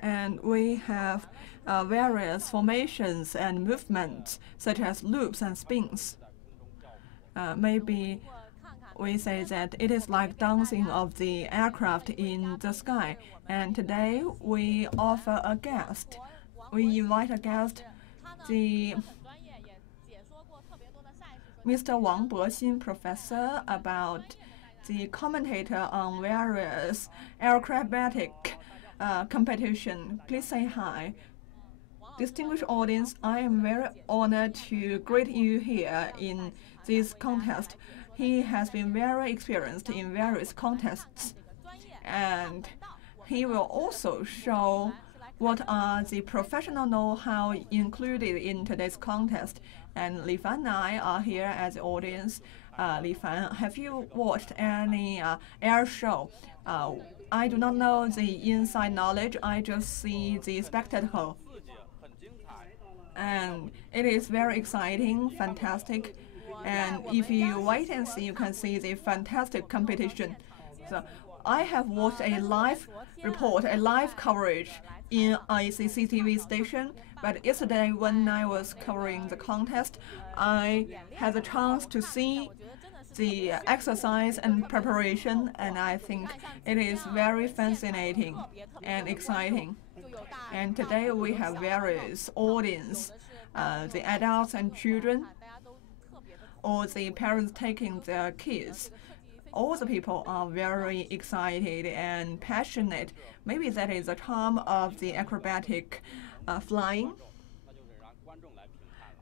And we have various formations and movements, such as loops and spins. Maybe we say that it is like dancing of the aircraft in the sky. And today we offer a guest. We invite a guest, the Mr. Wang Bexin, professor, about the commentator on various aerobatic competition. Please say hi. Distinguished audience, I am very honored to greet you here in this contest. He has been very experienced in various contests, and he will also show what are the professional know-how included in today's contest. And Li Fan and I are here as the audience. Li Fan, have you watched any air show? I do not know the inside knowledge. I just see the spectacle. And it is very exciting, fantastic. And if you wait and see, you can see the fantastic competition. So I have watched a live report, a live coverage in a CCTV station. But yesterday, when I was covering the contest, I had the chance to see the exercise and preparation, and I think it is very fascinating and exciting. And today we have various audience, the adults and children, or the parents taking their kids. All the people are very excited and passionate. Maybe that is the charm of the acrobatic flying.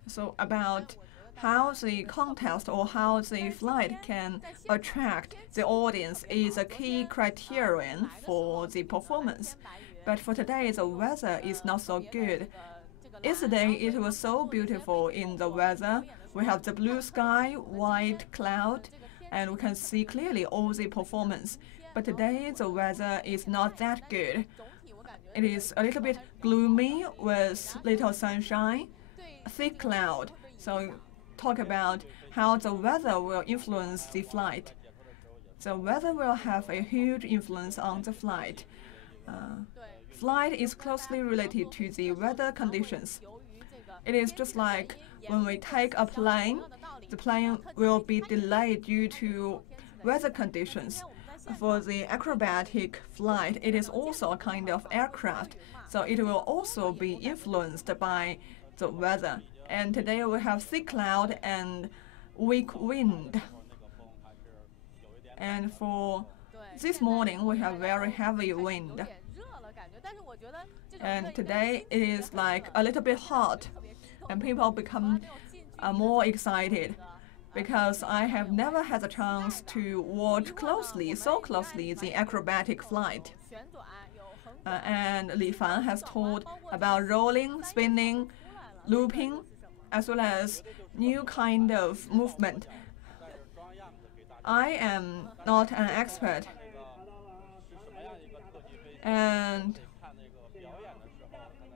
So about how the contest or how the flight can attract the audience is a key criterion for the performance. But for today, the weather is not so good. Yesterday, it was so beautiful in the weather. We have the blue sky, white cloud, and we can see clearly all the performance. But today, the weather is not that good. It is a little bit gloomy with little sunshine, thick cloud. So talk about how the weather will influence the flight. The weather will have a huge influence on the flight. Flight is closely related to the weather conditions. It is just like when we take a plane, the plane will be delayed due to weather conditions. For the acrobatic flight, it is also a kind of aircraft, so it will also be influenced by the weather. And today we have thick cloud and weak wind. And for this morning, we have very heavy wind. And today it is like a little bit hot, and people become more excited because I have never had the chance to watch so closely, the acrobatic flight. And Li Fan has told about rolling, spinning, looping, as well as new kind of movement. I am not an expert. And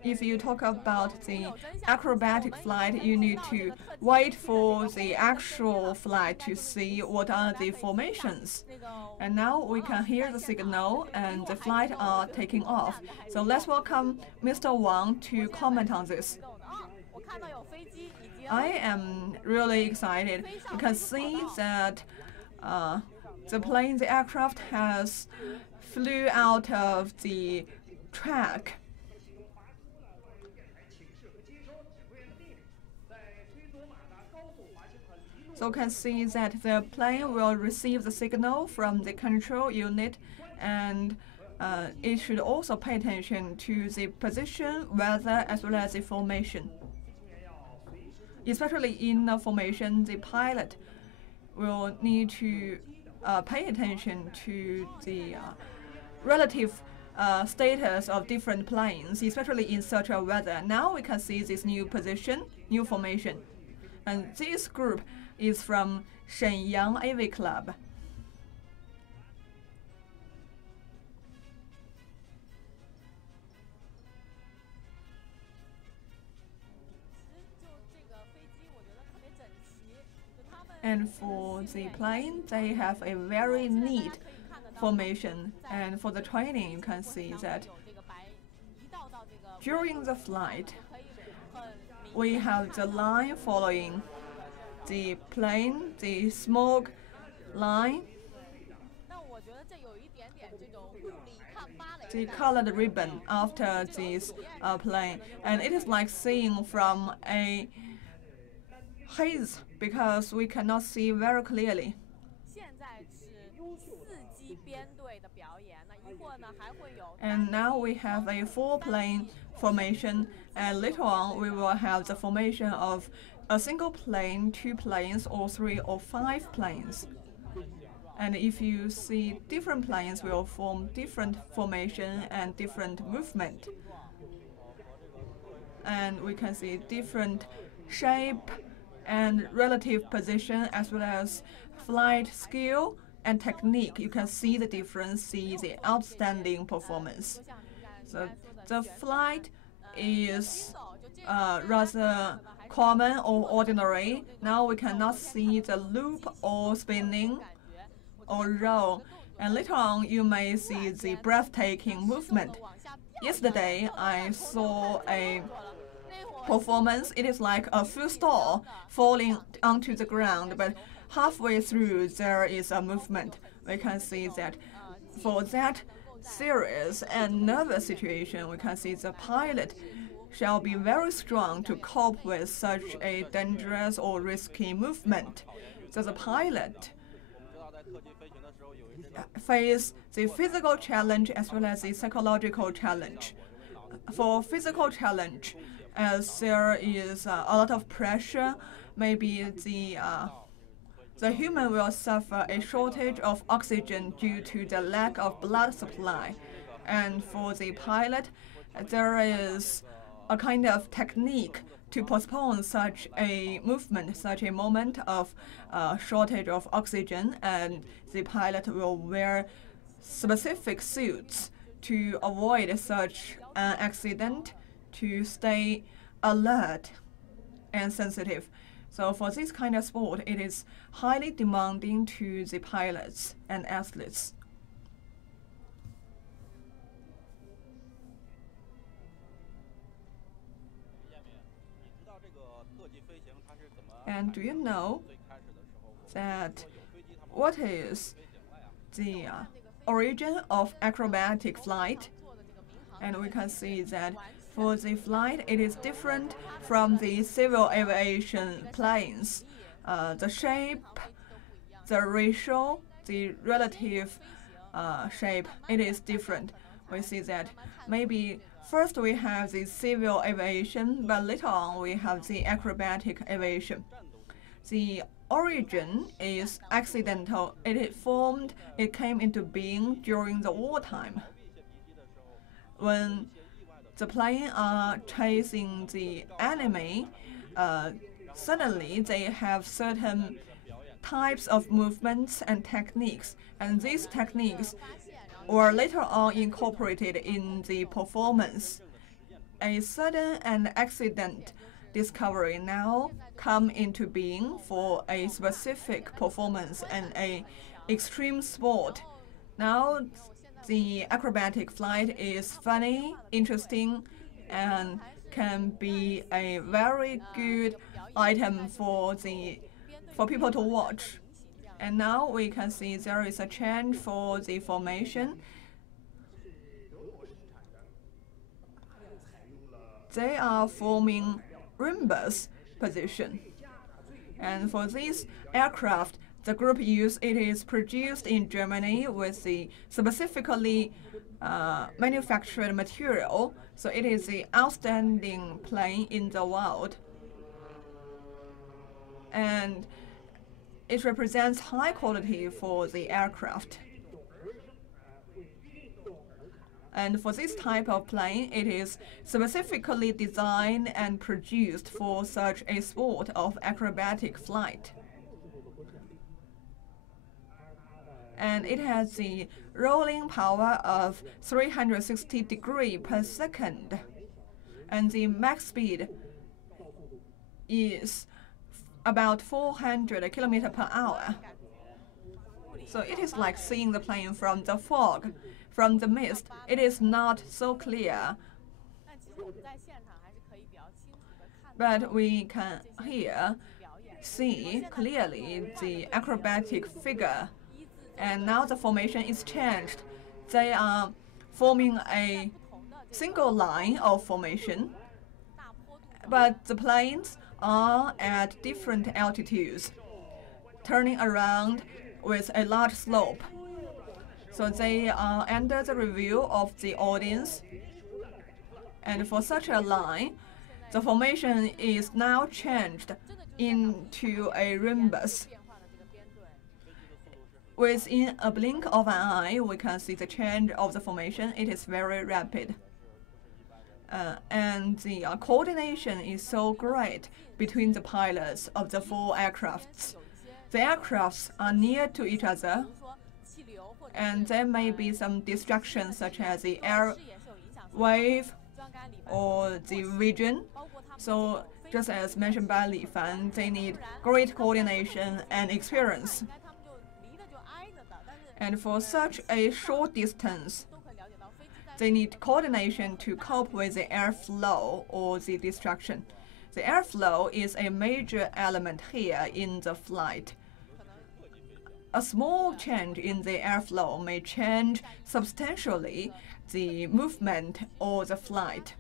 if you talk about the acrobatic flight, you need to wait for the actual flight to see what are the formations. And now we can hear the signal and the flight are taking off. So let's welcome Mr. Wang to comment on this. I am really excited. You can see that the aircraft has flew out of the track. So you can see that the plane will receive the signal from the control unit, and it should also pay attention to the position, weather, as well as the formation. Especially in the formation, the pilot will need to pay attention to the relative status of different planes, especially in such a weather. Now we can see this new position, new formation. And this group is from Shenyang AV Club. And for the plane, they have a very neat formation. And for the training, you can see that During the flight, we have the line following the plane, the smoke line, the colored ribbon after this plane. And it is like seeing from a haze because we cannot see very clearly. And now we have a 4-plane formation, and later on we will have the formation of a single plane, 2 planes, or 3 or 5 planes. And if you see different planes will form different formation and different movement. And we can see different shape and relative position as well as flight skill and technique. You can see the difference, see the outstanding performance. So the flight is rather common or ordinary. Now we cannot see the loop or spinning or roll. And later on, you may see the breathtaking movement. Yesterday, I saw a performance. It is like a full stall falling onto the ground, but halfway through there is a movement. We can see that for that serious and nervous situation, we can see the pilot shall be very strong to cope with such a dangerous or risky movement. So the pilot face the physical challenge as well as the psychological challenge. For physical challenge, as there is a lot of pressure, maybe the human will suffer a shortage of oxygen due to the lack of blood supply. And for the pilot, there is a kind of technique to postpone such a movement, such a moment of shortage of oxygen, and the pilot will wear specific suits to avoid such an accident, to stay alert and sensitive. So for this kind of sport, it is highly demanding to the pilots and athletes. And do you know that what is the origin of acrobatic flight? And we can see that for the flight, it is different from the civil aviation planes. The shape, the ratio, the relative shape, it is different. We see that maybe first we have the civil aviation, but later on we have the acrobatic aviation. The origin is accidental. It came into being during the wartime. When the plane are chasing the enemy, suddenly they have certain types of movements and techniques, and these techniques were later on incorporated in the performance. A sudden and accident discovery now come into being for a specific performance and a extreme sport. Now the acrobatic flight is funny, interesting, and can be a very good item for people to watch. And now we can see there is a change for the formation. They are forming rhombus position. And for this aircraft, the group it is produced in Germany with the specifically manufactured material. So it is the outstanding plane in the world. And it represents high quality for the aircraft. And for this type of plane, it is specifically designed and produced for such a sport of acrobatic flight. And it has the rolling power of 360 degrees per second. And the max speed is about 400 kilometers per hour. So it is like seeing the plane from the fog, from the mist. It is not so clear. But we can here see clearly the acrobatic figure. And now the formation is changed. They are forming a single line of formation, but the planes are at different altitudes, turning around with a large slope. So they are under the review of the audience. And for such a line, the formation is now changed into a rhombus. Within a blink of an eye, we can see the change of the formation. It is very rapid. And the coordination is so great between the pilots of the 4 aircrafts. The aircrafts are near to each other, and there may be some distractions such as the air wave or the vision. So just as mentioned by Li Fan, they need great coordination and experience. And for such a short distance, they need coordination to cope with the airflow or the distraction. The airflow is a major element here in the flight. A small change in the airflow may change substantially the movement or the flight.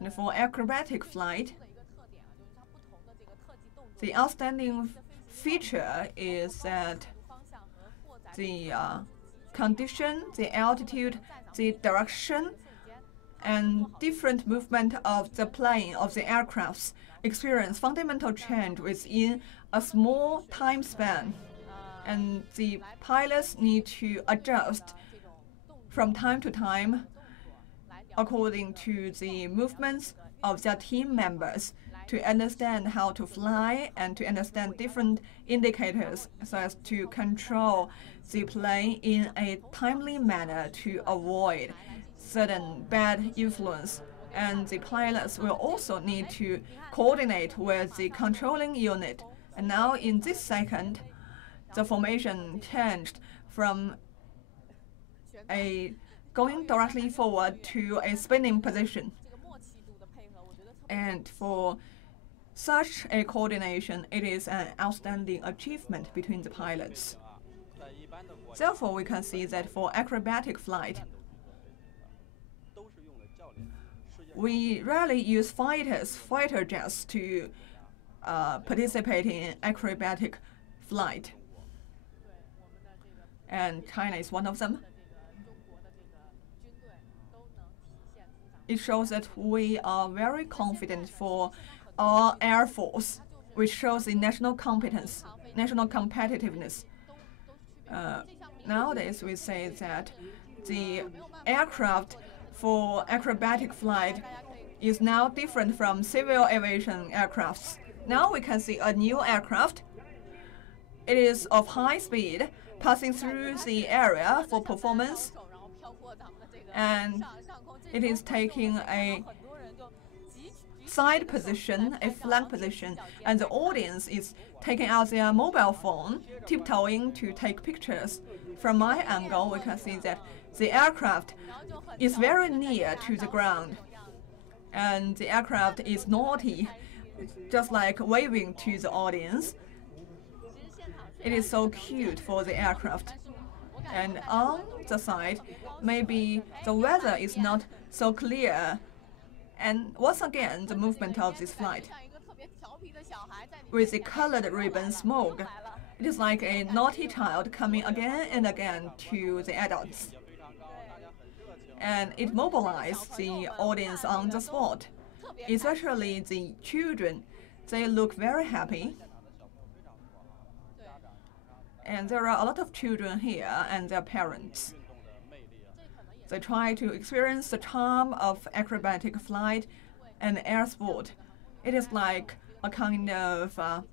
And for acrobatic flight, the outstanding feature is that the condition, the altitude, the direction, and different movement of the plane of the aircrafts experience fundamental change within a small time span. And the pilots need to adjust from time to time according to the movements of their team members to understand how to fly and to understand different indicators so as to control the plane in a timely manner to avoid certain bad influence. And the pilots will also need to coordinate with the controlling unit. And now in this second, the formation changed from a going directly forward to a spinning position. And for such a coordination, it is an outstanding achievement between the pilots. Therefore, we can see that for acrobatic flight, we rarely use fighter jets to participate in acrobatic flight. And China is one of them. It shows that we are very confident for our Air Force, which shows the national competence, national competitiveness. Nowadays, we say that the aircraft for acrobatic flight is now different from civil aviation aircrafts. Now we can see a new aircraft. It is of high speed, passing through the area for performance, and it is taking a side position, a flank position, and the audience is taking out their mobile phone, tiptoeing to take pictures. From my angle, we can see that the aircraft is very near to the ground, and the aircraft is naughty, just like waving to the audience. It is so cute for the aircraft. And on the side, maybe the weather is not so clear. And once again, the movement of this flight with the colored ribbon smoke, it is like a naughty child coming again and again to the adults. And it mobilizes the audience on the spot, especially the children. They look very happy. And there are a lot of children here and their parents. They try to experience the charm of acrobatic flight and air sport. It is like a kind of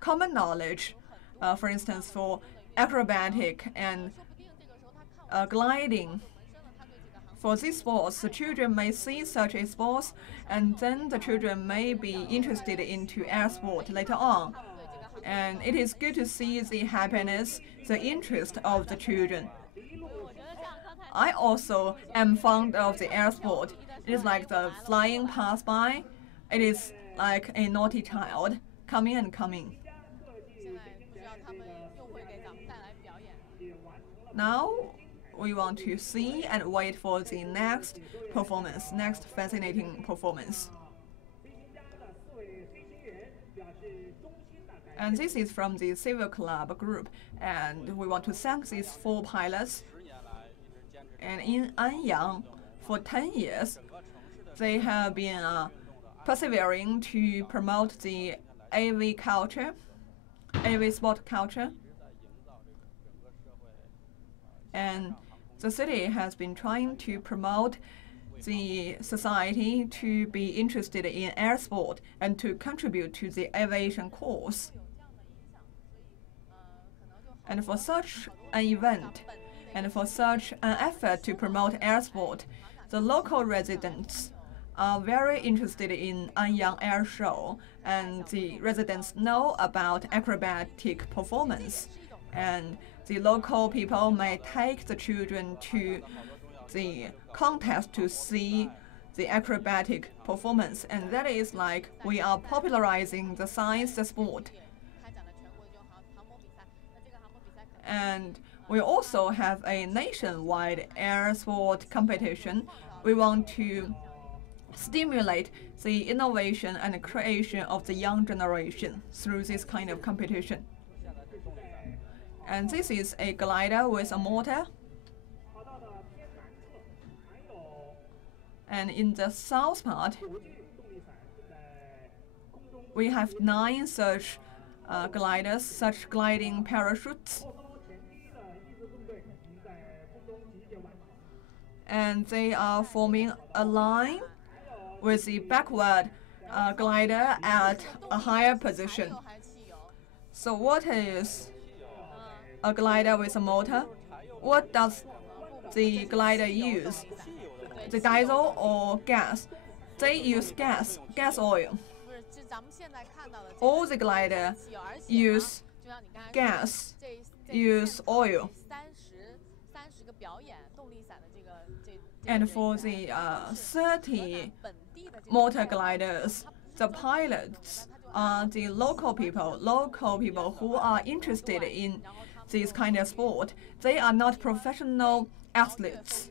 common knowledge, for instance, for acrobatic and gliding. For these sports, the children may see such a sport, and then the children may be interested into air sport later on. And it is good to see the happiness, the interest of the children. I also am fond of the air sport. It is like the flying pass by. It is like a naughty child coming and coming. Now we want to see and wait for the next performance, next fascinating performance. And this is from the Civil Club group, and we want to thank these 4 pilots. And in Anyang, for 10 years, they have been persevering to promote the AV culture, AV sport culture. And the city has been trying to promote the society to be interested in air sport and to contribute to the aviation course. And for such an event, and for such an effort to promote air sport, the local residents are very interested in Anyang Airshow, and the residents know about acrobatic performance. And the local people may take the children to the contest to see the acrobatic performance, and that is like we are popularizing the science, the sport. And we also have a nationwide air sport competition. We want to stimulate the innovation and creation of the young generation through this kind of competition. And this is a glider with a motor. And in the south part, we have 9 such gliders, such gliding parachutes. And they are forming a line with the backward glider at a higher position. So what is a glider with a motor? What does the glider use? The diesel or gas? They use gas oil. All the glider use gas, use oil. And for the 30 motor gliders, the pilots are the local people who are interested in this kind of sport. They are not professional athletes,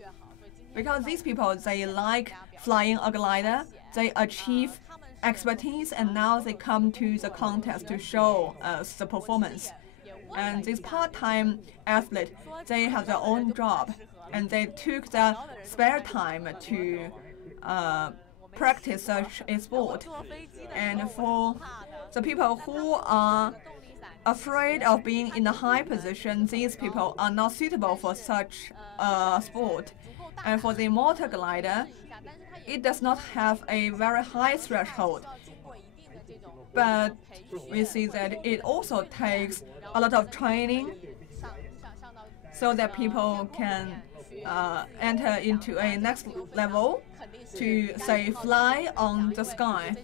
because these people, they like flying a glider, they achieve expertise, and now they come to the contest to show us the performance. And these part-time athletes, they have their own job, and they took their spare time to practice such a sport. And for the people who are afraid of being in a high position, these people are not suitable for such a sport. And for the motor glider, it does not have a very high threshold, but we see that it also takes a lot of training so that people can enter into a next level to, say, fly on the sky.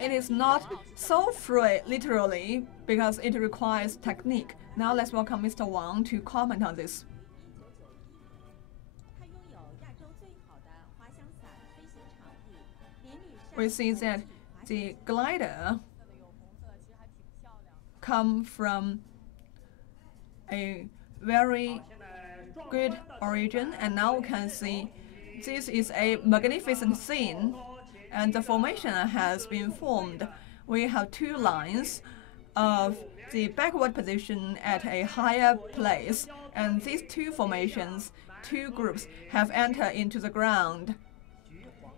It is not so free, literally, because it requires technique. Now let's welcome Mr. Wang to comment on this. We see that the glider come from a very good origin, and now we can see this is a magnificent scene, and the formation has been formed. We have 2 lines of the backward position at a higher place, and these 2 formations, 2 groups, have entered into the ground.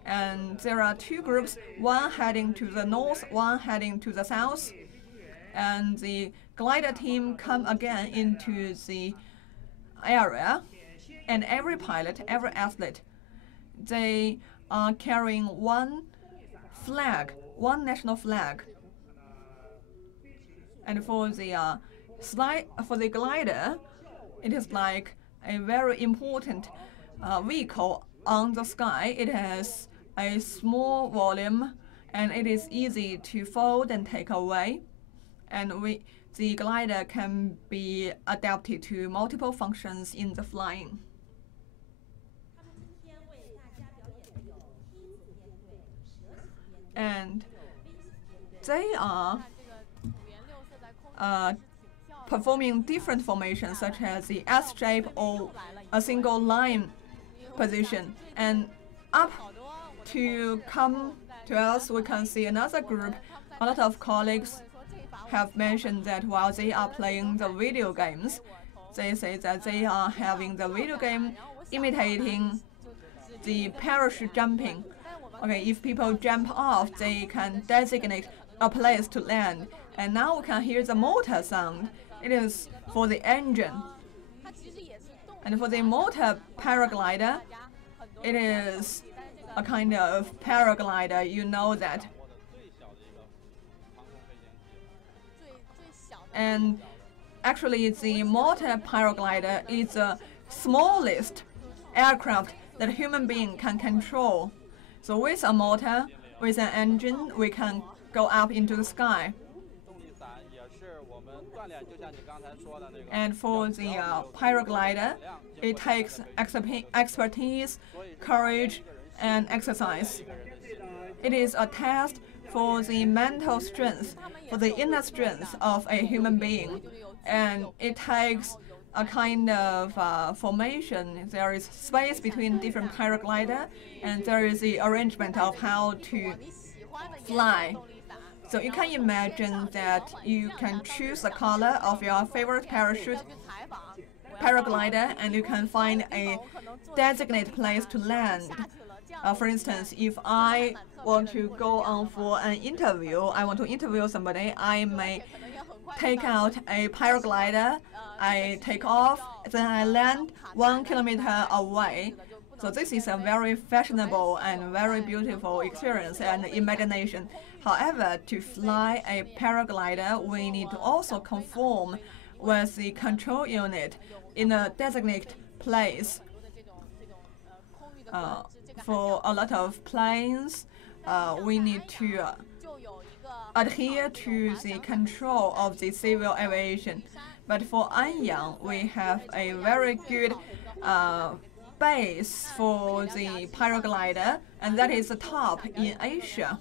And there are 2 groups, one heading to the north, one heading to the south. And the glider team come again into the area. And every pilot, every athlete, they are carrying one flag, one national flag. And for the glider, it is like a very important vehicle on the sky. It has a small volume, and it is easy to fold and take away. And the glider can be adapted to multiple functions in the flying. And they are performing different formations such as the S shape or a single line position. And up to come to us, we can see another group. A lot of colleagues have mentioned that while they are playing the video games, they say that they are having the video game imitating the parachute jumping. Okay, if people jump off, they can designate a place to land. And now we can hear the motor sound. It is for the engine. And for the motor paraglider, it is a kind of paraglider, you know that. And actually, the motor paraglider is the smallest aircraft that a human being can control. So with a motor, with an engine, we can go up into the sky. And for the paraglider, it takes expertise, courage, and exercise. It is a test for the mental strength, for the inner strength of a human being. And it takes a kind of formation. There is space between different paraglider, and there is the arrangement of how to fly. So you can imagine that you can choose the color of your favorite paraglider, and you can find a designated place to land. For instance, if I want to go on for an interview, I want to interview somebody, I may take out a paraglider, I take off, then I land 1 kilometer away. So this is a very fashionable and very beautiful experience and imagination. However, to fly a paraglider, we need to also conform with the control unit in a designated place. For a lot of planes, we need to adhere to the control of the civil aviation. But for Anyang, we have a very good base for the paraglider, and that is the top in Asia.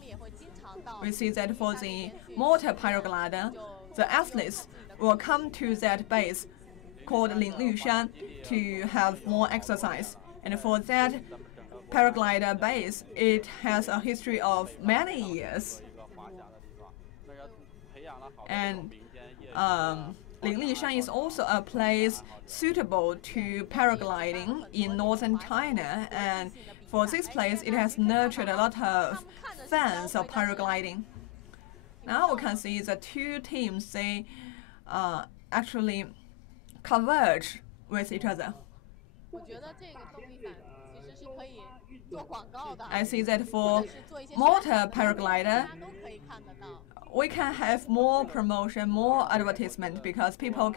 We see that for the motor paraglider, the athletes will come to that base called Linlushan to have more exercise. And for that paraglider base, it has a history of many years. And Linlishan is also a place suitable to paragliding in northern China, and for this place, it has nurtured a lot of fans of paragliding. Now we can see the two teams, they actually converge with each other. I see that for motor paraglider, we can have more promotion, more advertisement, because people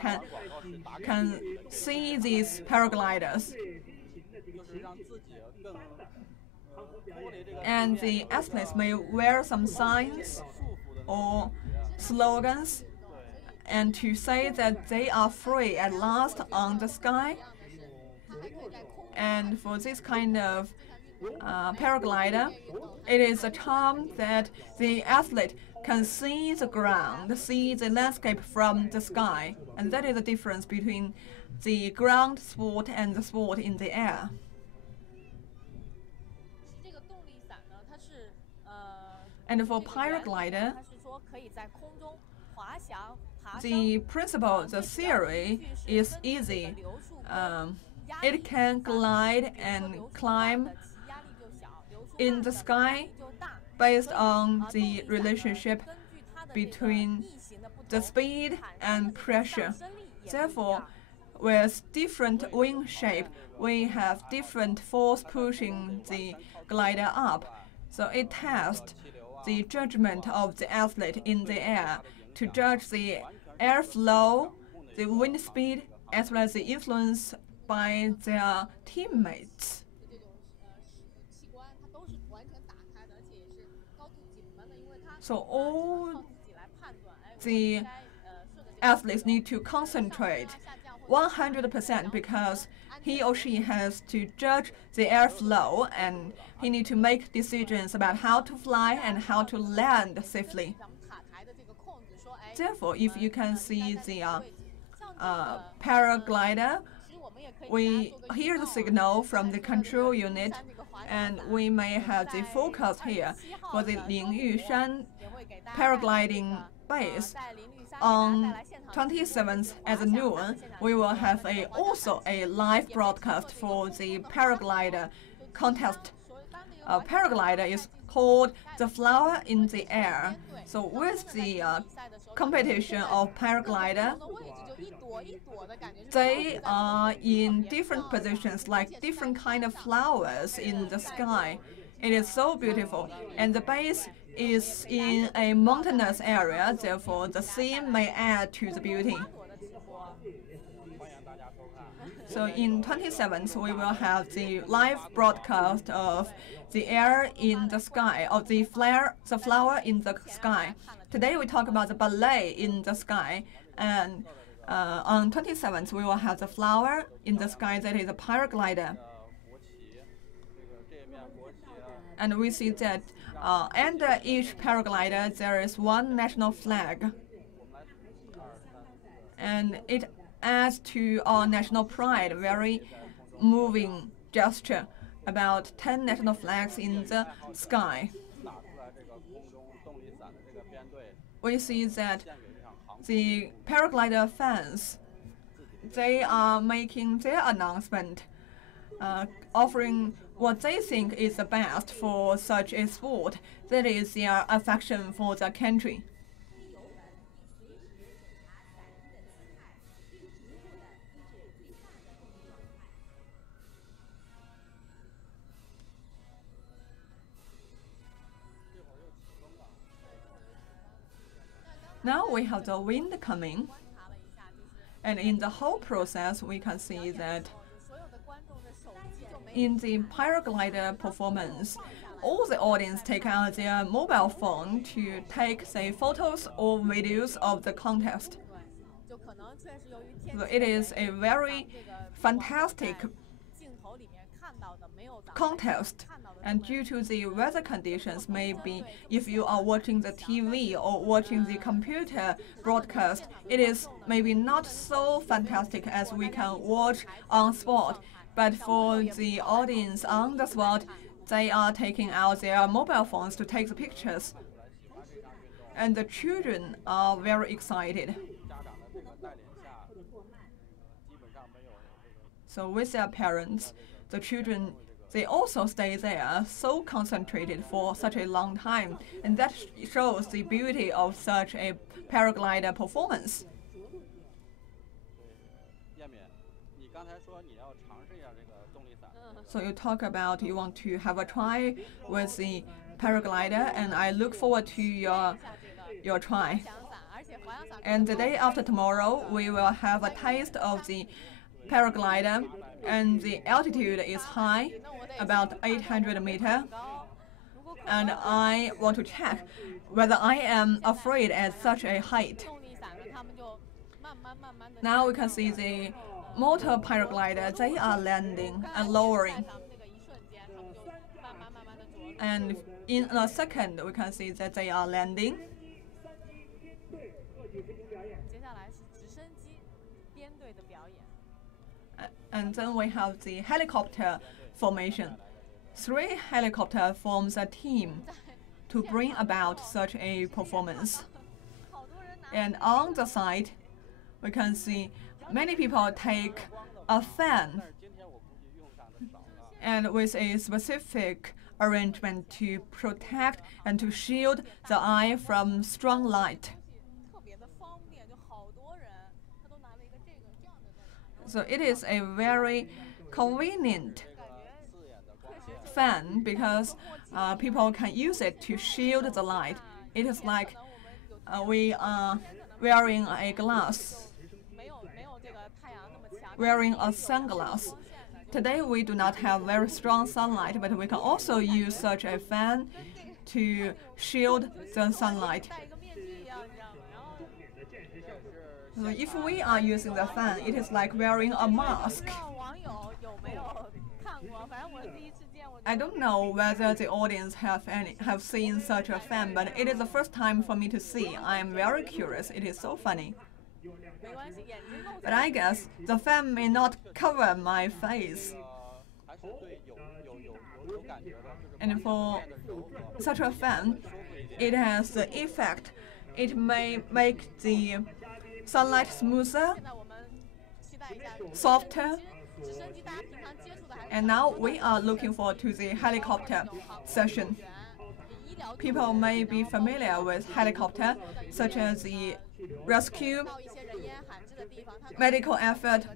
can see these paragliders. And the athletes may wear some signs or slogans and to say that they are free at last on the sky. And for this kind of paraglider, it is a charm that the athlete can see the ground, see the landscape from the sky. And that is the difference between the ground sport and the sport in the air. And for paraglider, the principle, the theory is easy. It can glide and climb in the sky based on the relationship between the speed and pressure. Therefore, with different wing shape, we have different force pushing the glider up. So it tests the judgment of the athlete in the air to judge the airflow, the wind speed, as well as the influence by their teammates. So all the athletes need to concentrate 100% because he or she has to judge the airflow and he needs to make decisions about how to fly and how to land safely. Therefore, if you can see the paraglider, we hear the signal from the control unit, and we may have the forecast here for the Lingyushan paragliding base. On 27th at noon, we will have also a live broadcast for the paraglider contest. Paraglider is called the flower in the air. So with the competition of paraglider, they are in different positions, like different kind of flowers in the sky. It is so beautiful, and the base is in a mountainous area, therefore the scene may add to the beauty. So in 27th, we will have the live broadcast of the air in the sky, of the flower in the sky. Today we talk about the ballet in the sky, and on 27th, we will have the flower in the sky that is a paraglider. And we see that under each paraglider, there is one national flag. And it adds to our national pride, very moving gesture, about 10 national flags in the sky. We see that the paraglider fans, they are making their announcement, offering what they think is the best for such a sport. That is their affection for their country. Now we have the wind coming, and in the whole process, we can see that in the paraglider performance, all the audience take out their mobile phone to take, say, photos or videos of the contest. So it is a very fantastic contest, and due to the weather conditions, maybe if you are watching the TV or watching the computer broadcast, it is maybe not so fantastic as we can watch on spot. But for the audience on the spot, they are taking out their mobile phones to take the pictures. And the children are very excited. So with their parents, the children, they also stay there so concentrated for such a long time. And that shows the beauty of such a paraglider performance. So you talk about you want to have a try with the paraglider, and I look forward to your try. And the day after tomorrow, we will have a taste of the paraglider, and the altitude is high, about 800 meters. And I want to check whether I am afraid at such a height. Now we can see the motor paraglider, they are landing and lowering. And in a second, we can see that they are landing. And then we have the helicopter formation. 3 helicopters forms a team to bring about such a performance. And on the side, we can see many people take a fan and with a specific arrangement to protect and to shield the eye from strong light. So it is a very convenient fan because people can use it to shield the light. It is like we are wearing a glass, wearing a sunglass. Today we do not have very strong sunlight, but we can also use such a fan to shield the sunlight. So if we are using the fan, it is like wearing a mask. I don't know whether the audience have seen such a fan, but it is the first time for me to see. I am very curious. It is so funny. But I guess the fan may not cover my face. And for such a fan, it has the effect. It may make the sunlight smoother, softer. And now we are looking forward to the helicopter session. People may be familiar with helicopter, such as the rescue, medical effort,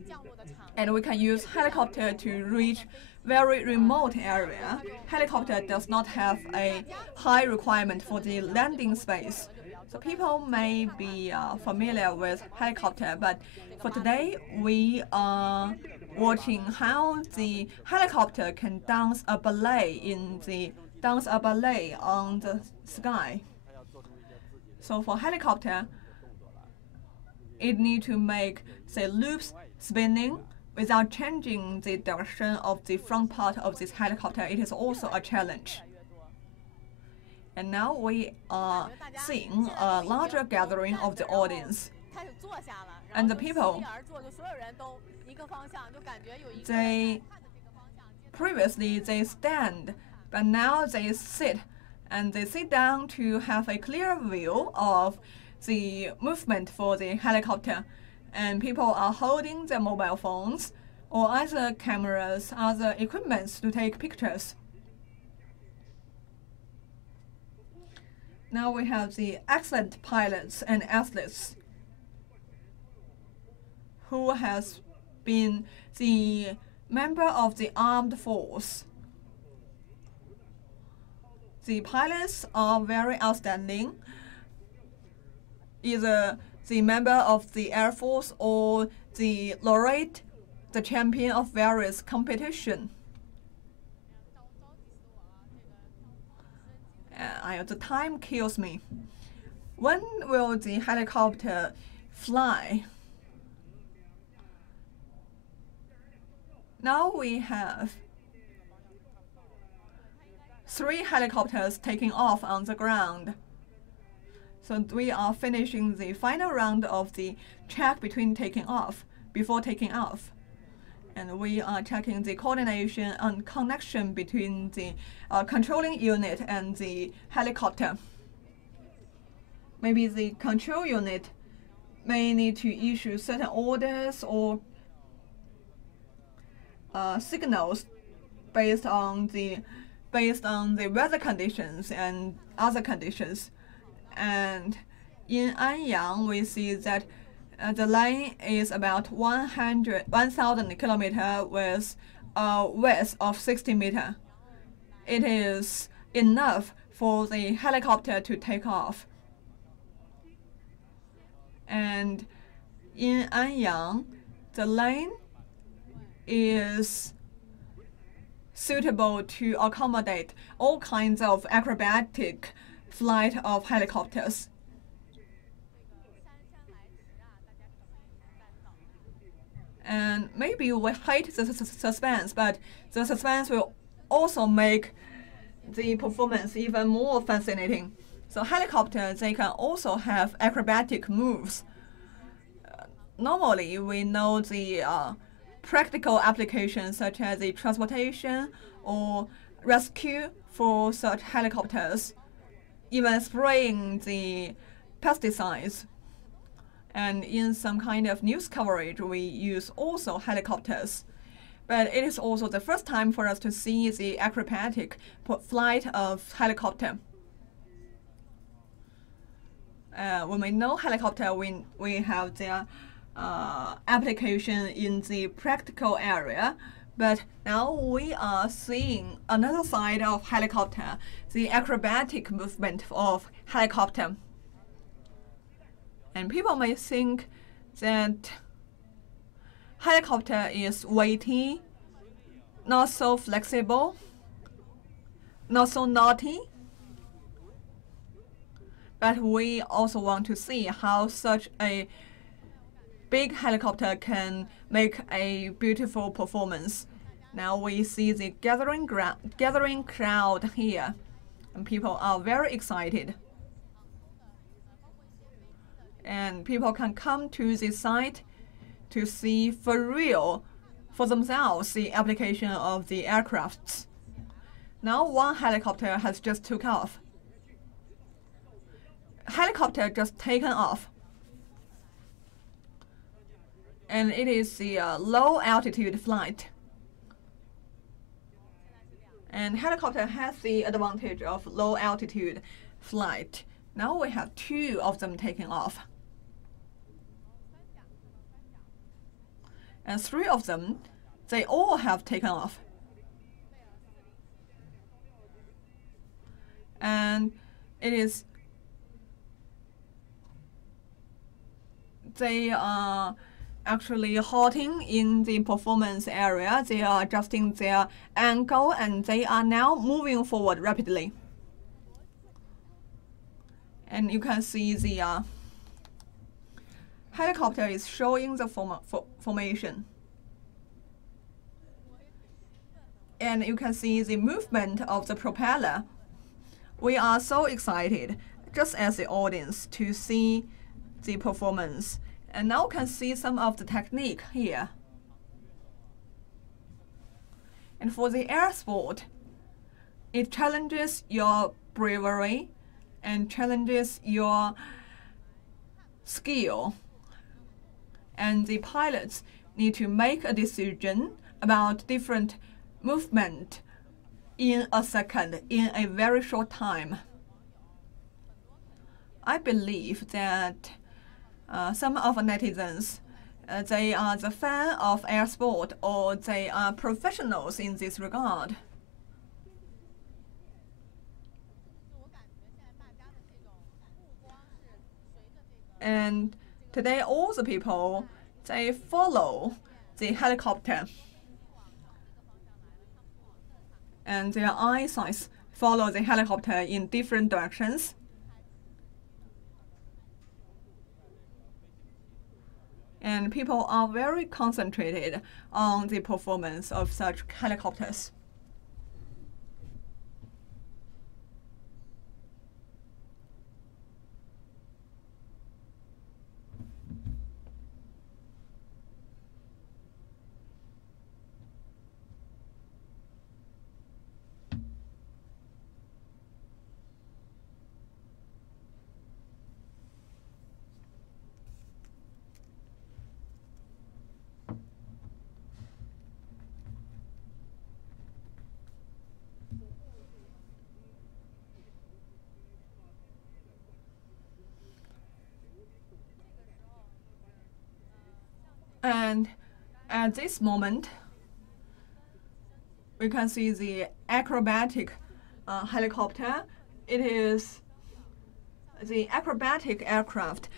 and we can use helicopter to reach very remote area. Helicopter does not have a high requirement for the landing space. So people may be familiar with helicopter, but for today we are watching how the helicopter can dance a ballet on the sky. So for helicopter, it needs to make the loops spinning without changing the direction of the front part of this helicopter. It is also a challenge. And now we are seeing a larger gathering of the audience. And the people, previously they stand, but now they sit, and they sit down to have a clear view of the movement for the helicopter. And people are holding their mobile phones or other cameras, other equipments to take pictures. Now we have the excellent pilots and athletes who has been the member of the armed force. The pilots are very outstanding, either the member of the Air Force or the laureate, the champion of various competitions. The time kills me. When will the helicopter fly? Now we have 3 helicopters taking off on the ground. So we are finishing the final round of the check before taking off. And we are checking the coordination and connection between the controlling unit and the helicopter. Maybe the control unit may need to issue certain orders or signals based on the weather conditions and other conditions. And in Anyang, we see that the line is about 1,000 kilometers with a width of 60 meters. It is enough for the helicopter to take off. And in Anyang, the lane is suitable to accommodate all kinds of acrobatic flight of helicopters. And maybe we hate the suspense, but the suspense will also make the performance even more fascinating. So helicopters, they can also have acrobatic moves. Normally, we know the practical applications such as the transportation or rescue for such helicopters, even spraying the pesticides. And in some kind of news coverage, we use also helicopters. But it is also the first time for us to see the acrobatic flight of helicopter. When we know helicopter, we have their application in the practical area. But now we are seeing another side of helicopter, the acrobatic movement of helicopter. And people may think that helicopter is weighty, not so flexible, not so naughty. But we also want to see how such a big helicopter can make a beautiful performance. Now we see the gathering crowd here, and people are very excited. And people can come to the site to see for real, for themselves, the application of the aircrafts. Now one helicopter has just took off. Helicopter just taken off. And it is the low altitude flight. And helicopter has the advantage of low altitude flight. Now we have 2 of them taking off. And 3 of them, they all have taken off. And it is, they are actually halting in the performance area. They are adjusting their angle and they are now moving forward rapidly. And you can see the helicopter is showing the formation. And you can see the movement of the propeller. We are so excited, just as the audience, to see the performance. And now you can see some of the technique here. And for the air sport, it challenges your bravery and challenges your skill. And the pilots need to make a decision about different movement in a second, in a very short time. I believe that some of the netizens, they are the fan of air sport or they are professionals in this regard. And today all the people, they follow the helicopter. And their eyesight follow the helicopter in different directions. And people are very concentrated on the performance of such helicopters. And at this moment, we can see the acrobatic helicopter. It is the acrobatic aircraft.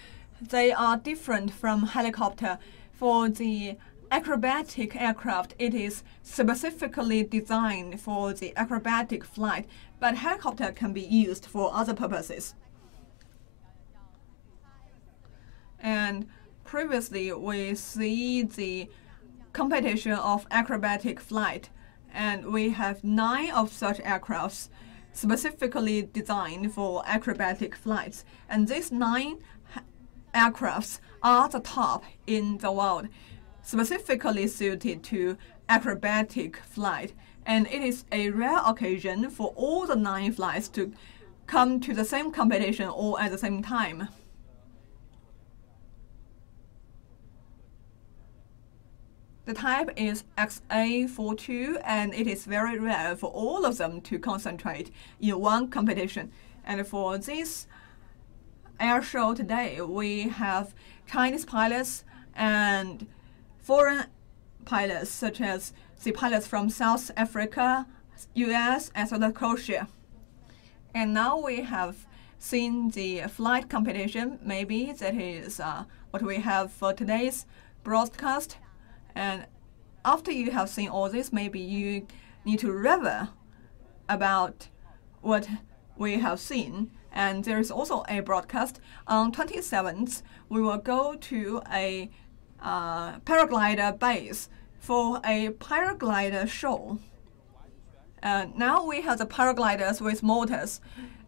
They are different from helicopter. For the acrobatic aircraft, it is specifically designed for the acrobatic flight, but helicopter can be used for other purposes. And previously, we see the competition of acrobatic flight, and we have 9 of such aircrafts specifically designed for acrobatic flights. And these 9 aircrafts are the top in the world, specifically suited to acrobatic flight. And it is a rare occasion for all the 9 flights to come to the same competition all at the same time. The type is XA42, and it is very rare for all of them to concentrate in one competition. And for this air show today, we have Chinese pilots and foreign pilots, such as the pilots from South Africa, US, as well as Croatia. And now we have seen the flight competition. Maybe that is what we have for today's broadcast. And after you have seen all this, maybe you need to revel about what we have seen. And there is also a broadcast on 27th. We will go to a paraglider base for a paraglider show. Now we have the paragliders with motors,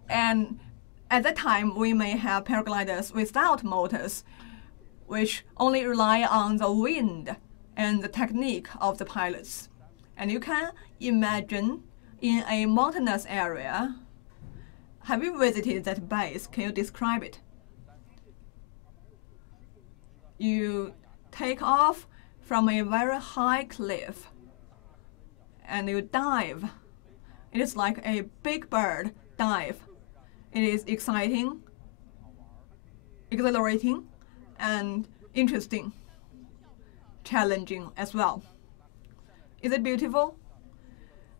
and at that time we may have paragliders without motors, which only rely on the wind and the technique of the pilots. And you can imagine in a mountainous area. Have you visited that base? Can you describe it? You take off from a very high cliff and you dive. It is like a big bird dive. It is exciting, exhilarating, and interesting, challenging as well. Is it beautiful?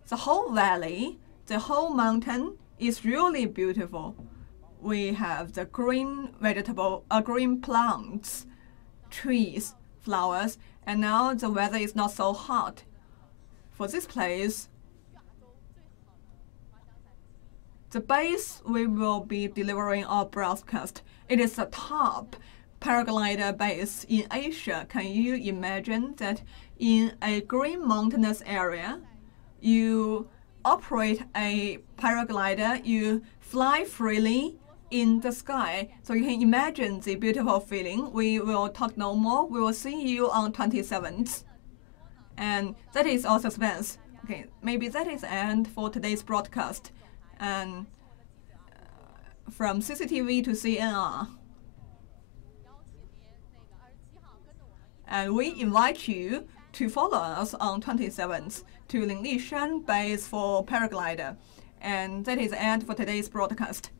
The whole valley, the whole mountain is really beautiful. We have the green green plants, trees, flowers, and now the weather is not so hot. For this place, the base we will be delivering our broadcast, it is the top paraglider base in Asia. Can you imagine that in a green mountainous area, you operate a paraglider, you fly freely in the sky. So you can imagine the beautiful feeling. We will talk no more. We will see you on 27th. And that is all suspense. Okay, maybe that is the end for today's broadcast. And from CCTV to CNR. And we invite you to follow us on 27th to Linlishan base for paraglider. And that is the end for today's broadcast.